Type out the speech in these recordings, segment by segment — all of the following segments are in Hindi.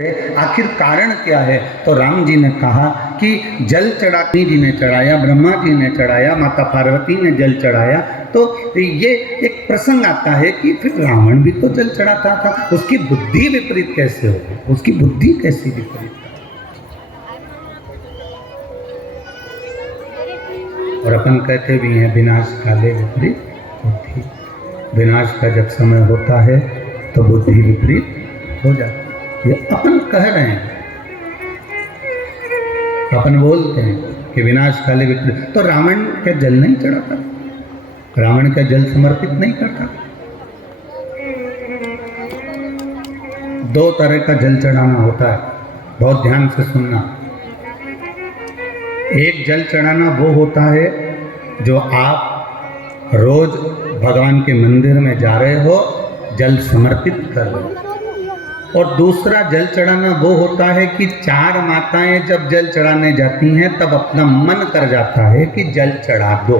आखिर कारण क्या है? तो राम जी ने कहा कि जल चढ़ानी जी ने चढ़ाया, ब्रह्मा जी ने चढ़ाया, माता पार्वती ने जल चढ़ाया। तो ये एक प्रसंग आता है कि फिर रावण भी तो जल चढ़ाता था, उसकी बुद्धि विपरीत कैसे हो गई? उसकी बुद्धि कैसी विपरीत? और अपन कहते भी हैं विनाश काले विपरीत बुद्धि। विनाश का जब समय होता है तो बुद्धि विपरीत हो जाती है। ये अपन कह रहे हैं, अपन बोलते हैं कि विनाश काले विपरीत। तो रावण क्या जल नहीं चढ़ाता? रावण क्या जल समर्पित नहीं करता? दो तरह का जल चढ़ाना होता है, बहुत ध्यान से सुनना। एक जल चढ़ाना वो होता है जो आप रोज भगवान के मंदिर में जा रहे हो, जल समर्पित कर रहे हो। और दूसरा जल चढ़ाना वो होता है कि चार माताएं जब जल चढ़ाने जाती हैं तब अपना मन कर जाता है कि जल चढ़ा दो।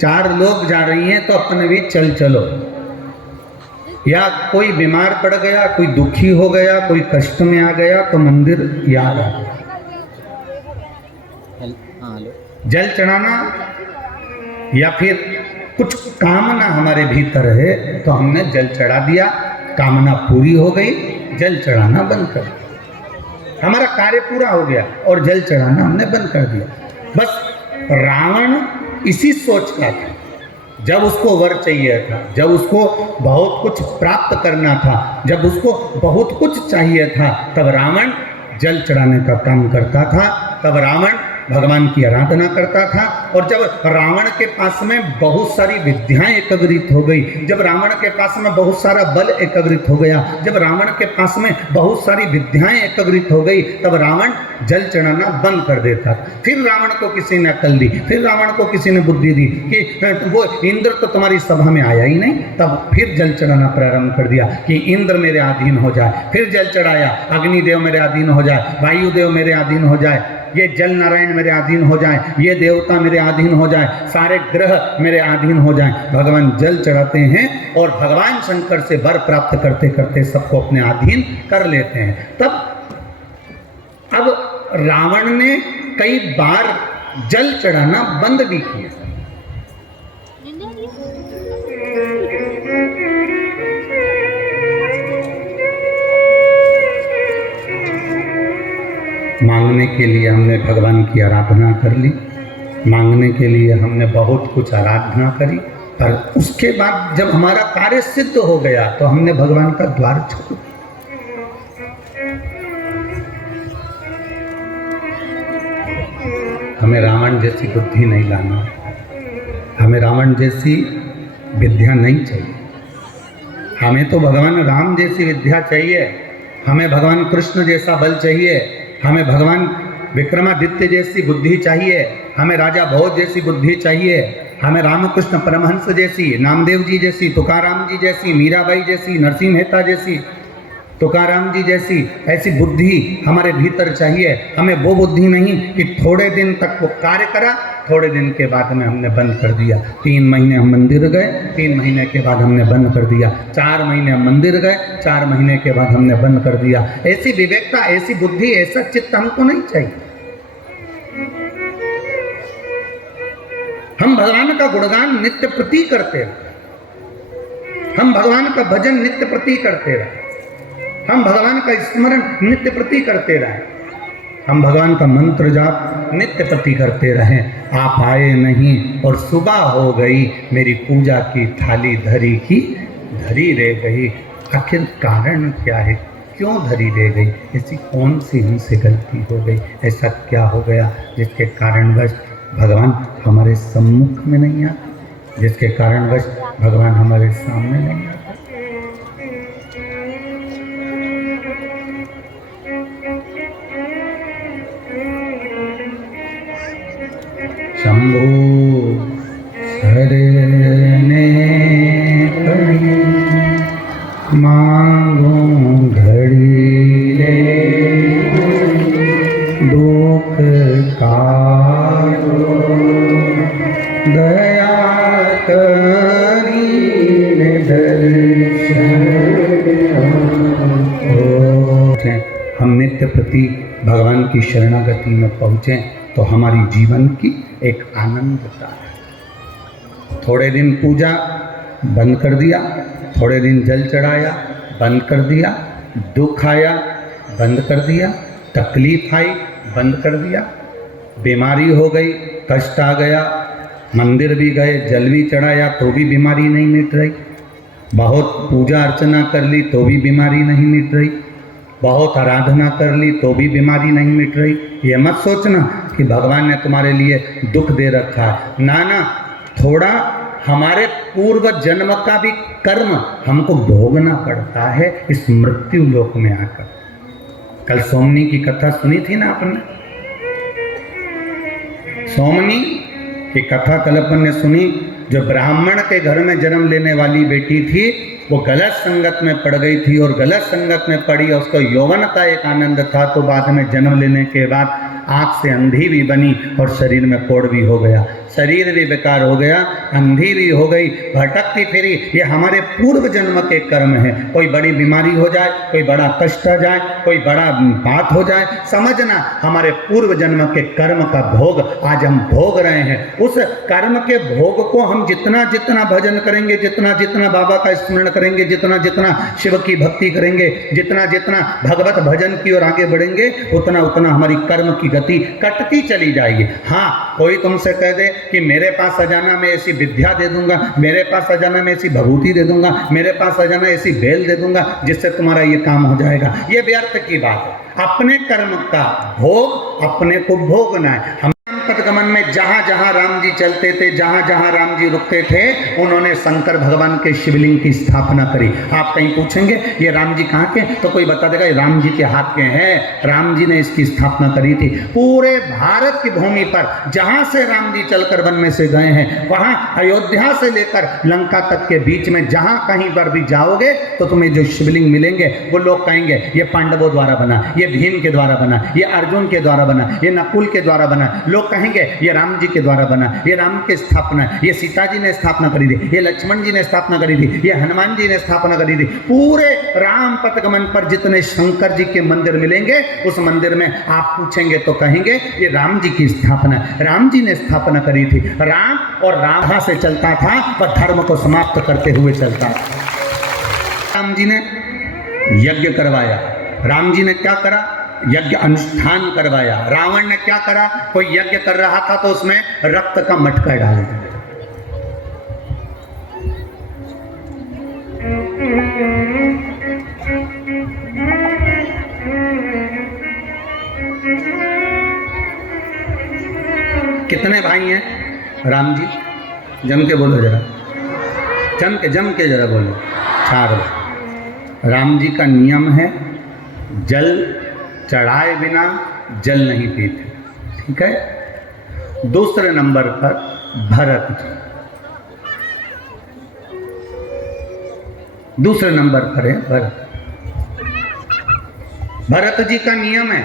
चार लोग जा रही हैं तो अपने भी चलो। या कोई बीमार पड़ गया, कोई दुखी हो गया, कोई कष्ट में आ गया तो मंदिर याद आ गया। जल चढ़ाना या फिर कुछ कामना हमारे भीतर है तो हमने जल चढ़ा दिया, कामना पूरी हो गई, जल चढ़ाना बंद कर दिया, हमारा कार्य पूरा हो गया और जल चढ़ाना हमने बंद कर दिया। बस रावण इसी सोच का था। जब उसको वर चाहिए था, जब उसको बहुत कुछ प्राप्त करना था, जब उसको बहुत कुछ चाहिए था, तब रावण जल चढ़ाने का काम करता था। तब रावण भगवान की आराधना करता था। और जब रावण के पास में बहुत सारी विद्याएं एकत्रित हो गई, जब रावण के पास में बहुत सारा बल एकत्रित हो गया, जब रावण के पास में बहुत सारी विद्याएं एकत्रित हो गई, तब रावण जल चढ़ाना बंद कर देता। फिर रावण को किसी ने अकल दी, फिर रावण को किसी ने बुद्धि दी कि वो इंद्र तो तुम्हारी सभा में आया ही नहीं। तब फिर जल चढ़ाना प्रारंभ कर दिया कि इंद्र मेरे अधीन हो जाए। फिर जल चढ़ाया, अग्निदेव मेरे अधीन हो जाए, वायुदेव मेरे अधीन हो जाए, ये जल नारायण मेरे अधीन हो जाए, ये देवता मेरे अधीन हो जाए, सारे ग्रह मेरे अधीन हो जाएं। भगवान जल चढ़ाते हैं और भगवान शंकर से वर प्राप्त करते करते सबको अपने अधीन कर लेते हैं। तब अब रावण ने कई बार जल चढ़ाना बंद भी किया। मांगने के लिए हमने भगवान की आराधना कर ली, मांगने के लिए हमने बहुत कुछ आराधना करी, पर उसके बाद जब हमारा कार्य सिद्ध हो गया तो हमने भगवान का द्वार छोड़ दिया। हमें रावण जैसी बुद्धि नहीं लाना, हमें रावण जैसी विद्या नहीं चाहिए। हमें तो भगवान राम जैसी विद्या चाहिए, हमें भगवान कृष्ण जैसा बल चाहिए, हमें भगवान विक्रमादित्य जैसी बुद्धि चाहिए, हमें राजा भोज जैसी बुद्धि चाहिए, हमें रामकृष्ण परमहंस जैसी, नामदेव जी जैसी, तुकाराम जी जैसी, मीराबाई जैसी, नरसिंह मेहता जैसी, तुकाराम जी जैसी ऐसी बुद्धि हमारे भीतर चाहिए। हमें वो बुद्धि नहीं कि थोड़े दिन तक वो कार्य करा, थोड़े दिन के बाद में हमने बंद कर दिया। 3 महीने हम मंदिर गए, 3 महीने के बाद हमने बंद कर दिया। 4 महीने हम मंदिर गए, 4 महीने के बाद हमने बंद कर दिया। ऐसी विवेकता, ऐसी बुद्धि, ऐसा चित्त हमको नहीं चाहिए। हम भगवान का गुणगान नित्य प्रति करते रहे, हम भगवान का भजन नित्य प्रति करते रहे, हम भगवान का स्मरण नित्य प्रति करते रहे, हम भगवान का मंत्र जाप नित्य प्रति करते रहें। आप आए नहीं और सुबह हो गई, मेरी पूजा की थाली धरी की धरी रह गई। आखिर कारण क्या है? क्यों धरी रह गई? ऐसी कौन सी हमसे गलती हो गई? ऐसा क्या हो गया जिसके कारणवश भगवान हमारे सम्मुख में नहीं आते, जिसके कारणवश भगवान हमारे सामने नहीं आते? शंभो शरणे पड़ी मांगो घड़ी रे, दुख काटो दया करी दर्शन पहुँचें, हम नित्य प्रति भगवान की शरणागति में पहुँचें तो हमारी जीवन की एक आनंदता है। थोड़े दिन पूजा बंद कर दिया, थोड़े दिन जल चढ़ाया बंद कर दिया, दुख आया बंद कर दिया, तकलीफ आई बंद कर दिया, बीमारी हो गई, कष्ट आ गया, मंदिर भी गए, जल भी चढ़ाया तो भी बीमारी नहीं मिट रही, बहुत पूजा अर्चना कर ली तो भी बीमारी नहीं मिट रही, बहुत आराधना कर ली तो भी बीमारी नहीं मिट रही। ये मत सोचना कि भगवान ने तुम्हारे लिए दुख दे रखा है, ना ना, थोड़ा हमारे पूर्व जन्म का भी कर्म हमको भोगना पड़ता है इस मृत्यु लोक में आकर। कल सोमनी की कथा सुनी थी ना आपने, सोमनी की कथा कल अपन ने सुनी। जो ब्राह्मण के घर में जन्म लेने वाली बेटी थी वो गलत संगत में पड़ गई थी और गलत संगत में पड़ी, उसको यौवन का एक आनंद था, तो बाद में जन्म लेने के बाद आँख से अंधी भी बनी और शरीर में कोढ़ भी हो गया, शरीर भी बेकार हो गया, अंधी भी हो गई, भटकती फिरी। ये हमारे पूर्व जन्म के कर्म है। कोई बड़ी बीमारी हो जाए, कोई बड़ा कष्ट आ जाए, कोई बड़ा बात हो जाए, समझना हमारे पूर्व जन्म के कर्म का भोग आज हम भोग रहे हैं। उस कर्म के भोग को हम जितना जितना भजन करेंगे, जितना जितना बाबा का स्मरण करेंगे, जितना जितना शिव की भक्ति करेंगे, जितना जितना भगवत भजन की ओर आगे बढ़ेंगे, उतना उतना हमारी कर्म की गति कटती चली जाएगी। हाँ, कोई तुमसे कह दे कि मेरे पास अजाना मैं ऐसी विद्या दे दूंगा, मेरे पास अजाना मैं ऐसी भभूति दे दूंगा, मेरे पास अजाना ऐसी बेल दे दूंगा जिससे तुम्हारा ये काम हो जाएगा, ये व्यर्थ की बात है। अपने कर्म का भोग अपने को भोगना है। हम पदगमन में जहां जहां राम जी चलते थे, जहां जहां राम जी रुकते थे, उन्होंने शंकर भगवान के शिवलिंग की स्थापना करी। आप कहीं पूछेंगे ये राम जी कहाँ के, तो कोई बता देगा ये राम जी के हाथ के हैं, राम जी ने इसकी स्थापना करी थी। पूरे भारत की भूमि पर जहां से राम जी चलकर वन में से गए हैं, वहां अयोध्या से लेकर लंका तक के बीच में जहां कहीं पर भी जाओगे तो तुम्हें जो शिवलिंग मिलेंगे वो लोग कहेंगे ये पांडवों द्वारा बना, ये भीम के द्वारा बना, ये अर्जुन के द्वारा बना, ये नकुल के द्वारा बना। लोग कहेंगे ये राम जी के द्वारा बना, ये राम की स्थापना, ये सीता जी ने स्थापना करी थी, ये लक्ष्मण जी ने स्थापना करी थी, ये हनुमान जी ने स्थापना करी थी। पूरे राम पथगमन पर जितने शंकर जी के मंदिर मिलेंगे, उस मंदिर में आप पूछेंगे तो कहेंगे ये राम जी की स्थापना, राम जी ने स्थापना करी थी। राम और राधा से चलता था, वह धर्म को समाप्त करते हुए चलता था। राम जी ने यज्ञ करवाया, राम जी ने क्या करा, यज्ञ अनुष्ठान करवाया। रावण ने क्या करा, कोई यज्ञ कर रहा था तो उसमें रक्त का मटका डाल दिया। कितने भाई हैं राम जी, जम के बोलो जरा, जम के जरा बोलो। 4 भाई। राम जी का नियम है जल चढ़ाए बिना जल नहीं पीते, ठीक है। दूसरे नंबर पर भरत जी, दूसरे नंबर पर है भरत। भरत जी का नियम है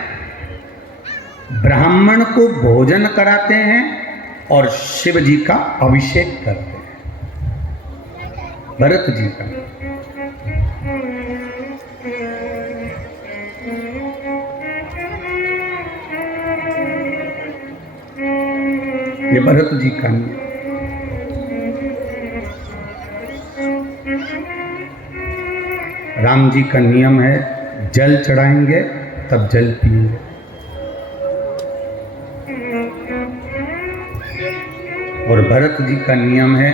ब्राह्मण को भोजन कराते हैं और शिव जी का अभिषेक करते हैं। भरत जी का ये भरत जी का नियम। राम जी का नियम है जल चढ़ाएंगे तब जल पिएंगे। और भरत जी का नियम है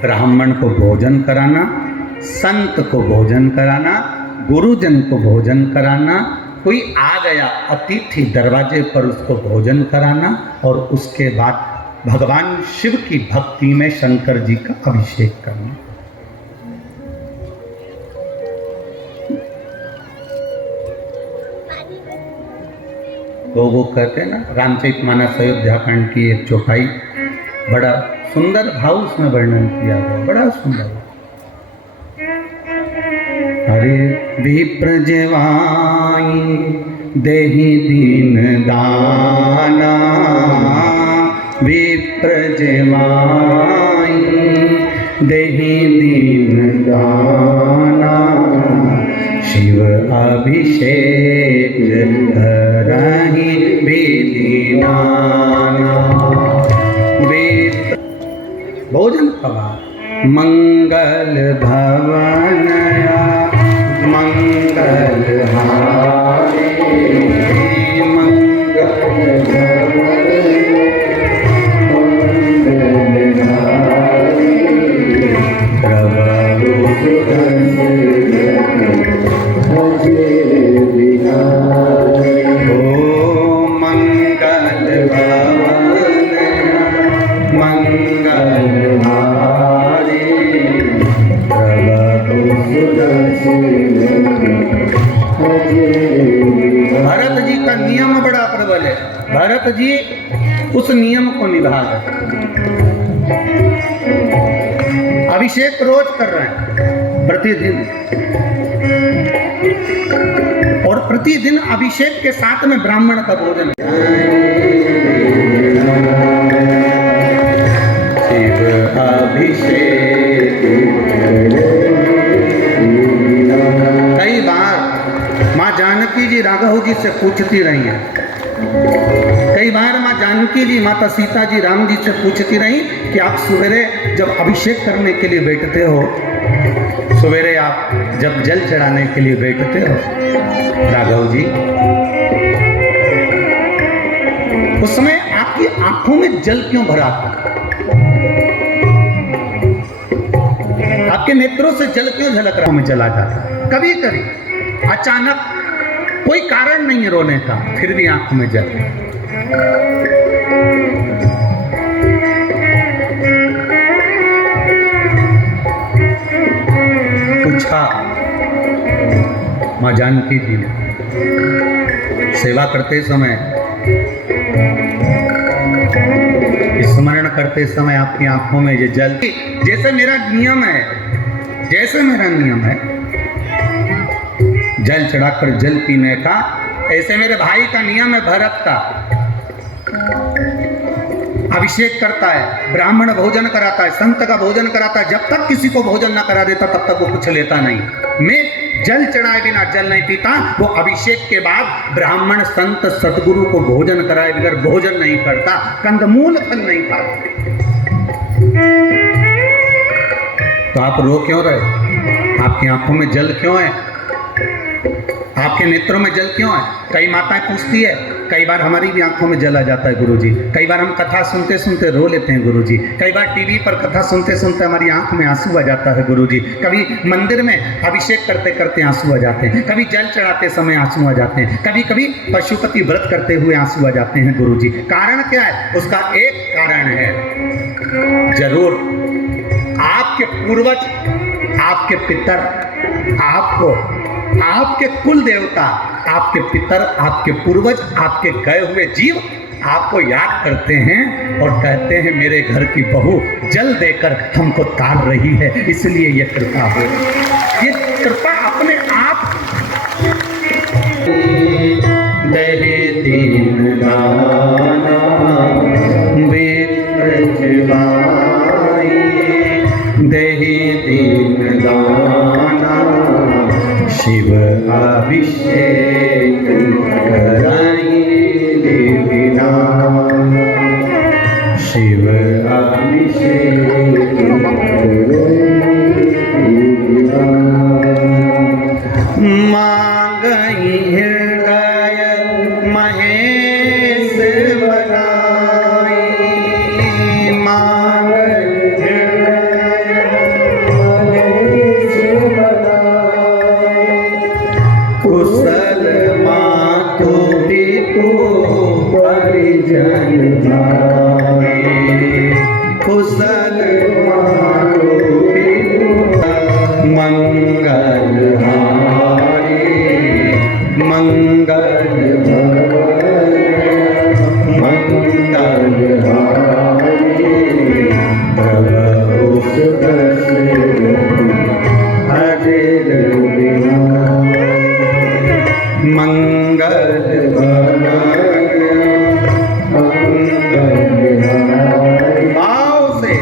ब्राह्मण को भोजन कराना, संत को भोजन कराना, गुरुजन को भोजन कराना, कोई आ गया अतिथि दरवाजे पर उसको भोजन कराना और उसके बाद भगवान शिव की भक्ति में शंकर जी का अभिषेक करना। तो वो कहते हैं ना रामचरितमानस अयोध्या कांड की एक चौपाई, बड़ा सुंदर भाव उसमें वर्णन किया गया, बड़ा सुंदर। अरे विप्र जेवाई देहि दीन दाना, विप्र जेवाई देहि दीन दाना, शिव अभिषेक करहि विधि नाना। भोजन कवा मंगल भवनया मंगल हारे मंगल भरत जी का नियम बड़ा प्रबल है। भरत जी उस नियम को निभा रहे, अभिषेक रोज कर रहे हैं प्रतिदिन, और प्रतिदिन अभिषेक के साथ में ब्राह्मण का भोजन। शिव अभिषेक। कई बार माँ जानकी जी राघव जी से पूछती रही हैं, कई बार माँ जानकी जी माता सीता जी राम जी से पूछती रही कि आप सवेरे जब अभिषेक करने के लिए बैठते हो, सवेरे आप जब जल चढ़ाने के लिए बैठते हो राघव जी, उस समय आपकी आंखों में जल क्यों भरा था? आपके नेत्रों से जल क्यों झलक रहा में चला जाता? कभी कभी अचानक, कोई कारण नहीं है रोने का, फिर भी आंखों में जल। पूछा मां जानकी जी ने, सेवा करते समय, स्मरण करते समय आपकी आंखों में ये जल, जैसे मेरा नियम है, जैसे मेरा नियम है जल चढ़ाकर जल पीने का, ऐसे मेरे भाई का नियम है, भरत का। अभिषेक करता है, ब्राह्मण भोजन कराता है, संत का भोजन कराता है, जब तक किसी को भोजन ना करा देता तब तक वो कुछ लेता नहीं। मैं जल चढ़ाए बिना जल नहीं पीता। वो अभिषेक के बाद ब्राह्मण संत सतगुरु को भोजन कराए बगैर भोजन नहीं करता, कंदमूल फल नहीं खाता। तो आप रो क्यों रहे? आपकी आंखों में जल क्यों है? आपके नेत्रों में जल क्यों है? कई माताएं पूछती है, कई बार हमारी भी आंखों में जल आ जाता है गुरुजी, कई बार हम कथा सुनते सुनते रो लेते हैं गुरुजी, कई बार टीवी पर कथा सुनते सुनते हमारी आंख में आंसू आ जाता है गुरुजी, कभी मंदिर में अभिषेक करते करते आंसू आ जाते हैं, कभी जल चढ़ाते समय आंसू आ जाते हैं, कभी कभी पशुपति व्रत करते हुए आंसू आ जाते हैं गुरुजी। कारण क्या है? उसका एक कारण है, जरूर आपके पूर्वज, आपके पितर, आपको, आपके कुल देवता, आपके पितर, आपके पूर्वज, आपके गए हुए जीव आपको याद करते हैं और कहते हैं मेरे घर की बहू जल देकर हमको तार रही है, इसलिए ये कृपा हो। ये कृपा अपने आप दे दीन दाना देहि दीन दाना शिव अभिषेक कराई देवी नाम। शिव अभिषेक मांगई हृदय महेश बनाई, मांगई कुशल मातु पितु परिजन भाई, कुशल मातु पितु मंगल हारी, मंगल मंगल हारी प्रभु हरे मंगल भाव से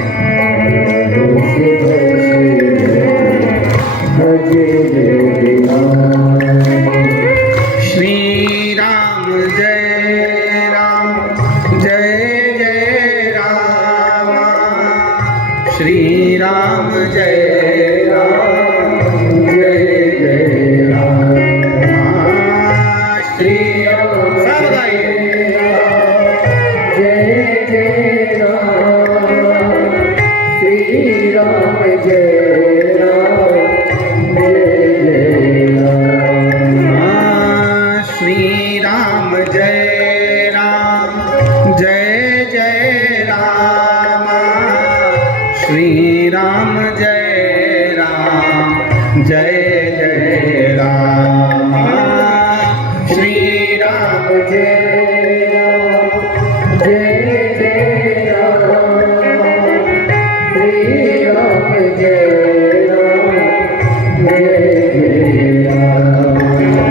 हरे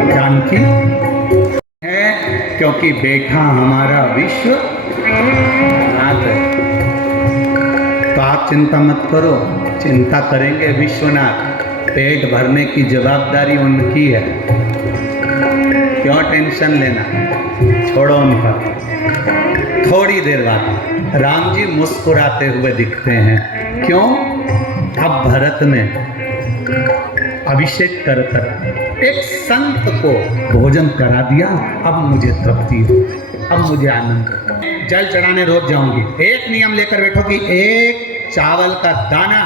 जानकी है क्योंकि बेटा हमारा विश्वनाथ है। तो आप चिंता मत करो, चिंता करेंगे विश्वनाथ। पेट भरने की जवाबदारी उनकी है, क्यों टेंशन लेना, छोड़ो उनका। थोड़ी देर बाद राम जी मुस्कुराते हुए दिखते हैं। क्यों? अब भरत ने अभिषेक कर कर एक संत को भोजन करा दिया। अब मुझे तृप्ति हो, अब मुझे आनंद हो। जल चढ़ाने रोज जाऊंगी। एक नियम लेकर बैठो कि एक चावल का दाना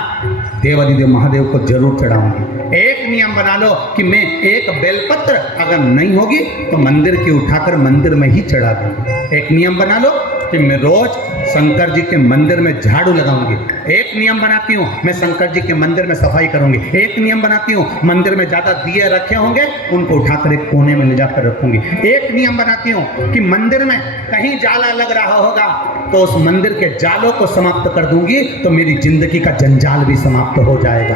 देवाधिदेव महादेव को जरूर चढ़ाऊंगी। एक नियम बना लो कि मैं एक बेलपत्र अगर नहीं होगी तो मंदिर की उठाकर मंदिर में ही चढ़ा दूंगी। एक नियम बना लो कि मैं रोज शंकर जी के मंदिर में झाड़ू लगाऊंगी। एक नियम बनाती हूँ, मैं शंकर जी के मंदिर में सफाई करूंगी। एक नियम बनाती हूँ, मंदिर में ज्यादा दिए रखे होंगे उनको उठाकर एक कोने में ले जाकर रखूंगी। एक नियम बनाती हूँ कि मंदिर में कहीं जाला लग रहा होगा तो उस मंदिर के जालों को समाप्त कर दूंगी, तो मेरी जिंदगी का जंजाल भी समाप्त हो जाएगा।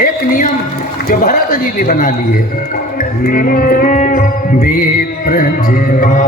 एक नियम जो भरत जी भी बना लिए। विप्र जीवा